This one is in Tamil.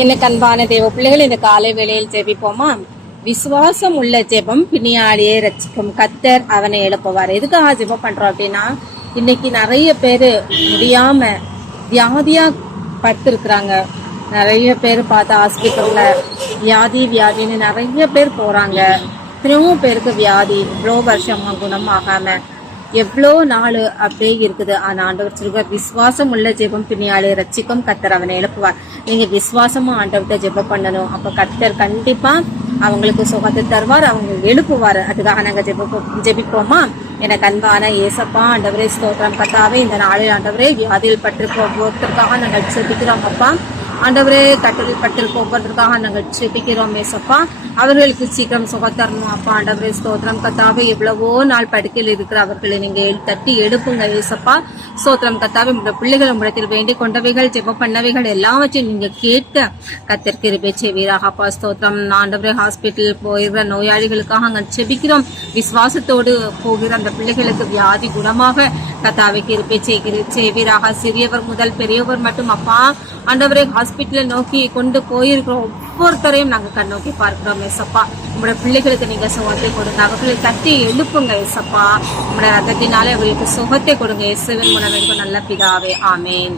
எனக்கு அன்பான தேவ பிள்ளைகள், இந்த காலை வேளையில் ஜெபிப்போமா? விசுவாசம் உள்ள ஜெபம் பிணியாளியை ரட்சிக்கும், கத்தர் அவனை எழுப்புவார். எதுக்காக ஜெபம் பண்றோம் அப்படின்னா, இன்னைக்கு நிறைய பேரு முடியாம வியாதியா படுத்திருக்கிறாங்க. நிறைய பேர் பார்த்தா ஹாஸ்பிட்டல்ல வியாதின்னு நிறைய பேர் போறாங்க. திரும்பவும் பேருக்கு வியாதி இவ்வளோ வருஷமா குணமாகாம எவ்வளோ நாள் அப்படியே இருக்குது. ஆனா ஆண்டவர் சொல்ற விசுவாசம் உள்ள ஜெபம் பிணியாளை ரட்சிக்கும், கத்தர் அவனை எழுப்புவார். நீங்க விசுவாசமா ஆண்டவர்கிட்ட ஜெபம் பண்ணணும். அப்ப கத்தர் கண்டிப்பா அவங்களுக்கு சுகத்தை தருவார், அவங்க எழுப்புவார். அதுக்காக நாங்க ஜெபிப்போமா? எனக்கு அன்பான ஏசப்பா, ஆண்டவரே ஸ்தோத்திரம். கத்தாவே, இந்த நாளில் ஆண்டவரே வியாதியில் பட்டிருக்க ஒவ்வொருத்தருக்காக நாங்கள் ஜெபிக்கிறோம் அப்பா. ஆண்டவரே கட்டளில் பட்டிருக்க ஒவ்வொருத்தருக்காக நாங்கள் ஜெபிக்கிறோம் ஏசப்பா. அவர்களுக்கு சீக்கிரம் சுகத்தரணும் அப்பா. ஆண்டவரே ஸ்தோத்திரம். கத்தாவே, எவ்வளவோ நாள் படுக்கையில் இருக்கிற அவர்களை நீங்க தட்டி எடுப்புங்க ஏசப்பா. ஸ்தோத்திரம் கத்தாவே. உங்களுடைய பிள்ளைகள் உங்களிடத்தில் வேண்டிக் கொண்டவைகள் ஜெபம் பண்ணவைகள் எல்லாவற்றையும் நீங்க கேட்க கத்தர் கிருபை செய்வீராக அப்பா. ஸ்தோத்திரம். ஆண்டவரே ஹாஸ்பிட்டல் போகிற நோயாளிகளுக்காக நாங்கள் ஜெபிக்கிறோம். விசுவாசத்தோடு போகிற அந்த பிள்ளைகளுக்கு வியாதி குணமாக கத்தாவை கிருபை செய்வீராக. சிறியவர் முதல் பெரியவர் மட்டும் அப்பா ஆண்டவரே ஹாஸ்பிட்டலை நோக்கி கொண்டு போயிருக்கிறோம் ஒவ்வொருத்தரையும் நாங்க கண்ணோக்கி பார்க்கிறோம் ஏசப்பா. உங்களோட பிள்ளைகளுக்கு நீங்க சுகத்தை கொடுங்க, அவர்களை தட்டி எழுப்புங்க ஏசப்பா. உங்களோட ரத்தத்தினாலே அவர்களுக்கு சுகத்தை கொடுங்க. இயேசுவின் மூலம் நல்ல பிதாவே, ஆமேன்.